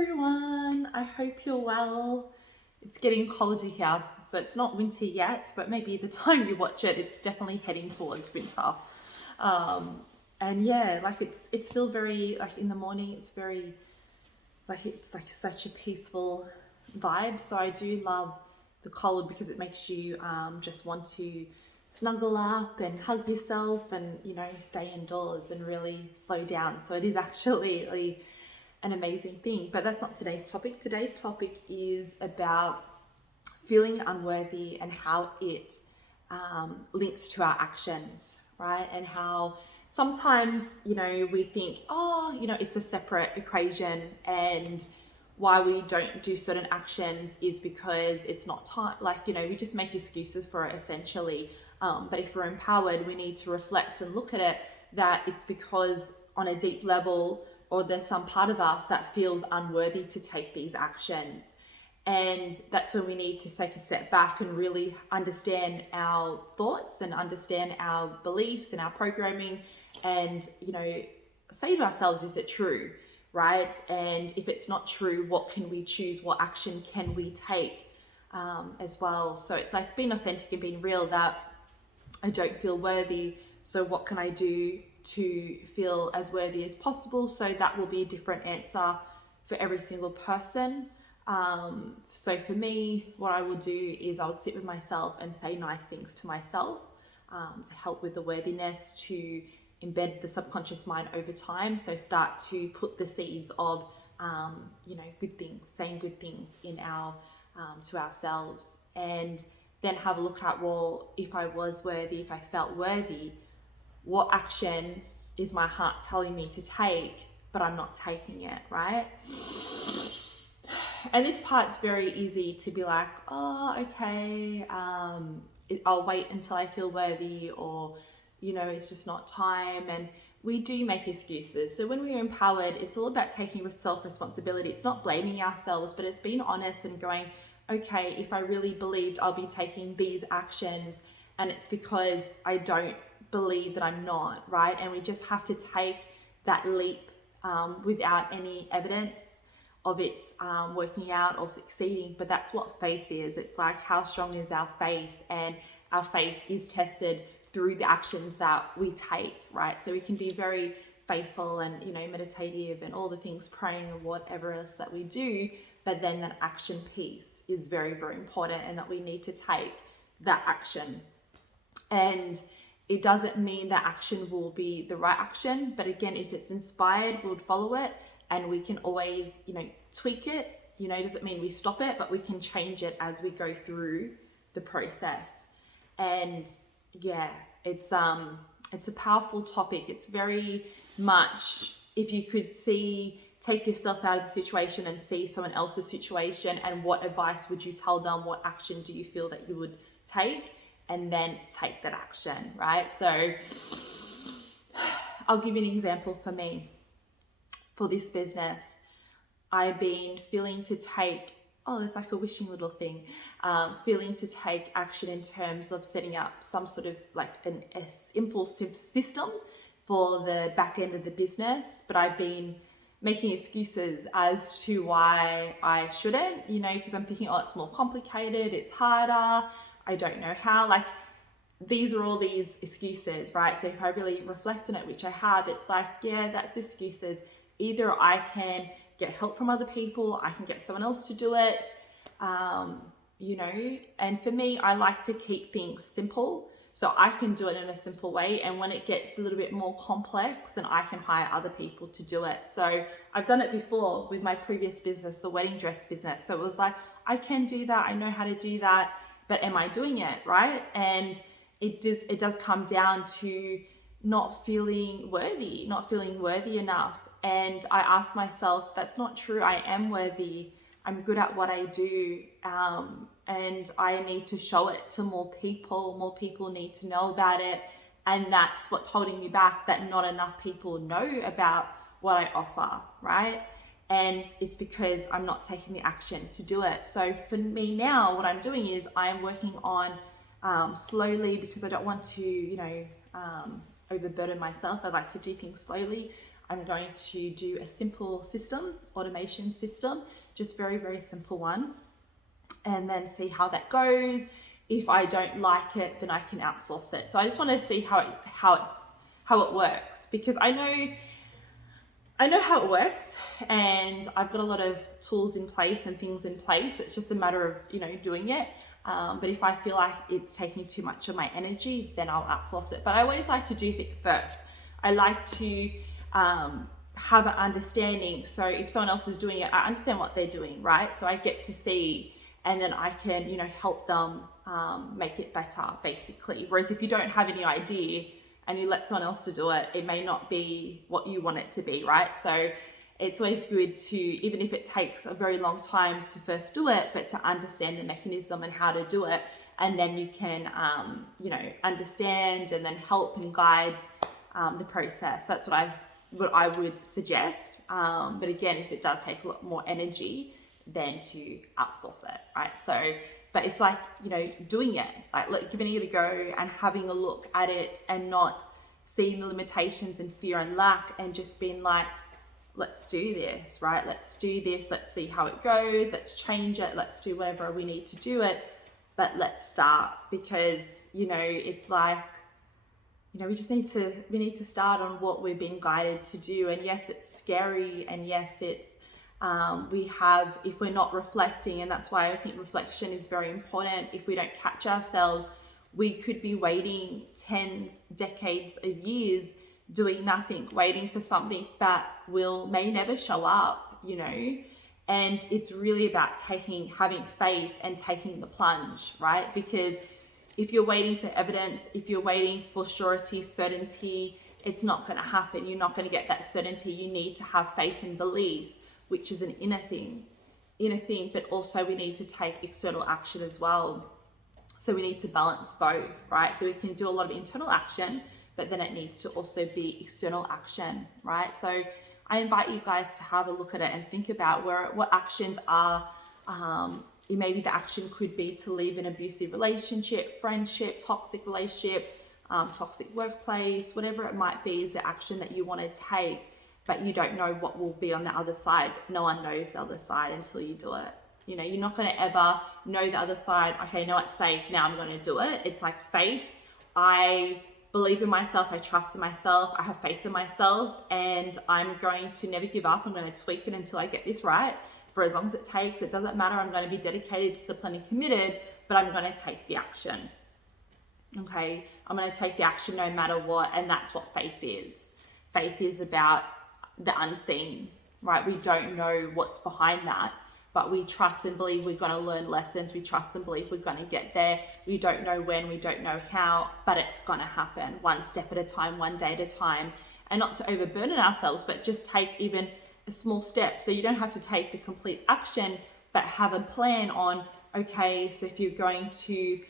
everyone, I hope you're well. It's getting colder here, so it's not winter yet, but maybe the time you watch it, it's definitely heading towards winter. And yeah, like it's still very, like in the morning, it's like such a peaceful vibe. So I do love the cold because it makes you just want to snuggle up and hug yourself and, stay indoors and really slow down. So it is actually really an amazing thing. But that's not today's topic. Today's topic is about feeling unworthy and how it links to our actions, right? And how sometimes, we think, it's a separate equation, and why we don't do certain actions is because it's not time. We just make excuses for it essentially. But if we're empowered, we need to reflect and look at it that it's because on a deep level, or there's some part of us that feels unworthy to take these actions. And that's when we need to take a step back and really understand our thoughts and understand our beliefs and our programming and, say to ourselves, is it true, right? And if it's not true, what can we choose? What action can we take as well? So it's like being authentic and being real that I don't feel worthy. So what can I do to feel as worthy as possible? So that will be a different answer for every single person. So for me, what I would do is I would sit with myself and say nice things to myself to help with the worthiness, to embed the subconscious mind over time. So start to put the seeds of, good things, saying good things in our to ourselves, and then have a look at, well, if I was worthy, if I felt worthy, what actions is my heart telling me to take, but I'm not taking it, right? And this part's very easy to be like, oh, okay, I'll wait until I feel worthy, or, it's just not time. And we do make excuses. So when we're empowered, it's all about taking self-responsibility. It's not blaming ourselves, but it's being honest and going, okay, if I really believed I'll be taking these actions, and it's because I don't believe that I'm not, right? And we just have to take that leap without any evidence of it working out or succeeding. But that's what faith is. It's like, how strong is our faith? And our faith is tested through the actions that we take, right? So we can be very faithful and, meditative and all the things, praying and whatever else that we do, but then that action piece is very, very important, and that we need to take that action. And it doesn't mean that action will be the right action, but again, if it's inspired, we'll follow it, and we can always, tweak it. Doesn't mean we stop it, but we can change it as we go through the process. And yeah, it's a powerful topic. It's very much, if you could take yourself out of the situation and see someone else's situation, and what advice would you tell them? What action do you feel that you would take? And then take that action, right? So I'll give you an example for me. For this business, I've been feeling to take, it's like a wishing little thing, feeling to take action in terms of setting up some sort of like an impulsive system for the back end of the business. But I've been making excuses as to why I shouldn't, because I'm thinking, it's more complicated, it's harder, I don't know how. Like, these are all these excuses, right? So if I really reflect on it, which I have, it's like, yeah, that's excuses. Either I can get help from other people, I can get someone else to do it, and for me, I like to keep things simple. So I can do it in a simple way. And when it gets a little bit more complex, then I can hire other people to do it. So I've done it before with my previous business, the wedding dress business. So it was like, I can do that. I know how to do that, but am I doing it, right? And it does come down to not feeling worthy enough. And I ask myself, that's not true. I am worthy. I'm good at what I do. And I need to show it to more people. More people need to know about it. And that's what's holding me back, that not enough people know about what I offer, right? And it's because I'm not taking the action to do it. So for me now, what I'm doing is I'm working on slowly, because I don't want to, overburden myself. I like to do things slowly. I'm going to do a simple system, automation system, just very, very simple one, and then see how that goes. If I don't like it, then I can outsource it. So I just want to see how it works, because I know how it works, and I've got a lot of tools in place and things in place. It's just a matter of, doing it. But if I feel like it's taking too much of my energy, then I'll outsource it. But I always like to do things first. I like to have an understanding. So if someone else is doing it, I understand what they're doing, right? So I get to see, and then I can, help them make it better, basically. Whereas if you don't have any idea and you let someone else to do it, it may not be what you want it to be, right? So it's always good to, even if it takes a very long time to first do it, but to understand the mechanism and how to do it. And then you can, understand and then help and guide the process. That's what I would suggest. But again, if it does take a lot more energy, then to outsource it, right? So, but it's like, doing it, like giving it a go and having a look at it, and not seeing the limitations and fear and lack, and just being like, let's do this, right? Let's do this. Let's see how it goes. Let's change it. Let's do whatever we need to do it. But let's start, because, it's like, we need to start on what we're being guided to do. And yes, it's scary. And yes, it's, if we're not reflecting, and that's why I think reflection is very important. If we don't catch ourselves, we could be waiting tens, decades of years doing nothing, waiting for something that may never show up, and it's really about having faith and taking the plunge, right? Because if you're waiting for evidence, if you're waiting for surety, certainty, it's not going to happen. You're not going to get that certainty. You need to have faith and belief, which is an inner thing, but also we need to take external action as well. So we need to balance both, right? So we can do a lot of internal action, but then it needs to also be external action, right? So I invite you guys to have a look at it and think about what actions are. Maybe the action could be to leave an abusive relationship, friendship, toxic relationship, toxic workplace, whatever it might be is the action that you want to take, but you don't know what will be on the other side. No one knows the other side until you do it. You're not going to ever know the other side. Okay, no, it's safe. Now I'm going to do it. It's like faith. I believe in myself. I trust in myself. I have faith in myself, and I'm going to never give up. I'm going to tweak it until I get this right, for as long as it takes. It doesn't matter. I'm going to be dedicated, disciplined, and committed, but I'm going to take the action. Okay, I'm going to take the action no matter what, and that's what faith is. Faith is about the unseen, right? We don't know what's behind that, but we trust and believe we're going to learn lessons. We trust and believe we're going to get there. We don't know when, we don't know how, but it's going to happen one step at a time, one day at a time. And not to overburden ourselves, but just take even a small step. So you don't have to take the complete action, but have a plan on, okay, so if you're going to,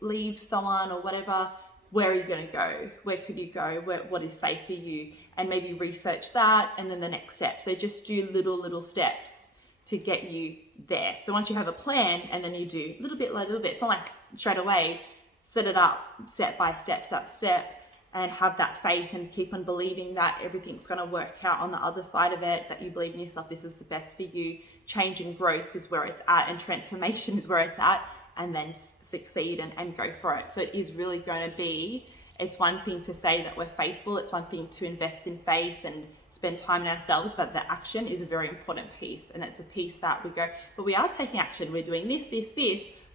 leave someone or whatever, where are you going to go? Where could you go? What is safe for you? And maybe research that, and then the next step. So just do little steps to get you there. So once you have a plan, and then you do little bit, it's not like straight away, set it up step by step, and have that faith and keep on believing that everything's going to work out on the other side of it, that you believe in yourself, this is the best for you. Change and growth is where it's at, and transformation is where it's at, and then succeed and go for it. So it is really going to be, it's one thing to say that we're faithful, it's one thing to invest in faith and spend time in ourselves, but the action is a very important piece, and it's a piece that we go, but we are taking action, we're doing this,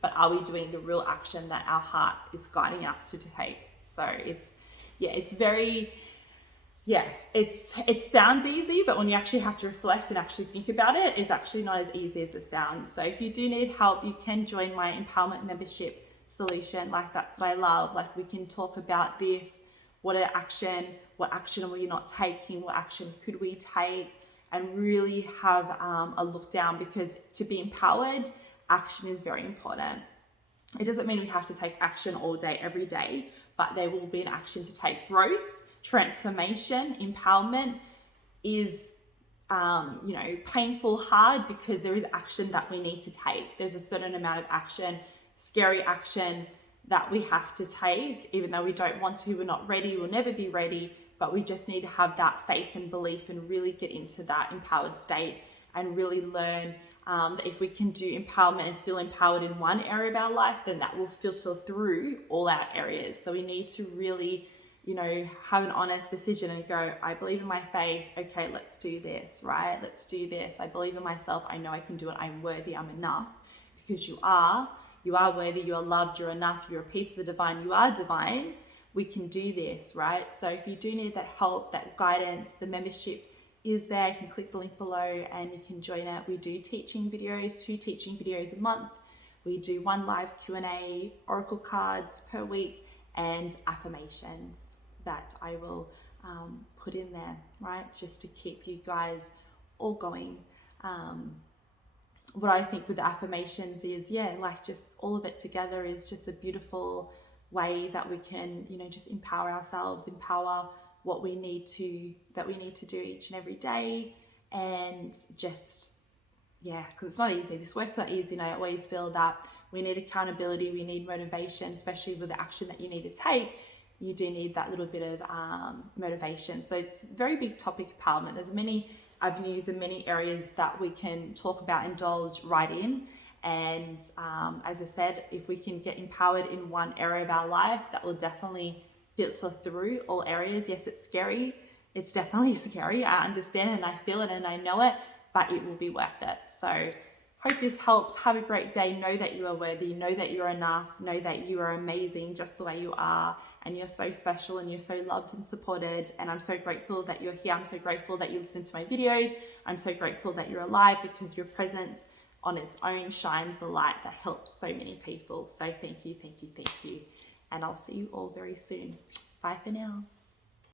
but are we doing the real action that our heart is guiding us to take? So it sounds easy, but when you actually have to reflect and actually think about it, it's actually not as easy as it sounds. So if you do need help, you can join my empowerment membership solution. Like, that's what I love. Like, we can talk about this. What action were you not taking? What action could we take? And really have a look down, because to be empowered, action is very important. It doesn't mean we have to take action all day, every day, but there will be an action to take. Growth, transformation, empowerment is, painful, hard, because there is action that we need to take. There's a certain amount of action, scary action, that we have to take, even though we don't want to, we're not ready, we'll never be ready, but we just need to have that faith and belief and really get into that empowered state and really learn that if we can do empowerment and feel empowered in one area of our life, then that will filter through all our areas. So we need to really, have an honest decision and go, I believe in my faith. Okay, let's do this, right? Let's do this. I believe in myself. I know I can do it. I'm worthy. I'm enough, because you are worthy. You are loved. You're enough. You're a piece of the divine. You are divine. We can do this, right? So if you do need that help, that guidance, the membership is there. You can click the link below and you can join it. We do teaching videos, 2 teaching videos a month. We do 1 live Q&A, oracle cards per week, and affirmations that I will put in there, right? Just to keep you guys all going. What I think with affirmations is, just all of it together is just a beautiful way that we can, just empower ourselves, empower what we need to do each and every day. And just, because it's not easy. This work's not easy, and I always feel that we need accountability, we need motivation, especially with the action that you need to take. You do need that little bit of motivation. So it's a very big topic, empowerment. There's many avenues and many areas that we can talk about, indulge right in. And as I said, if we can get empowered in one area of our life, that will definitely filter through all areas. Yes, it's scary. It's definitely scary. I understand and I feel it and I know it, but it will be worth it. So hope this helps. Have a great day. Know that you are worthy. Know that you're enough. Know that you are amazing just the way you are. And you're so special and you're so loved and supported. And I'm so grateful that you're here. I'm so grateful that you listen to my videos. I'm so grateful that you're alive, because your presence on its own shines a light that helps so many people. So thank you, thank you, thank you. And I'll see you all very soon. Bye for now.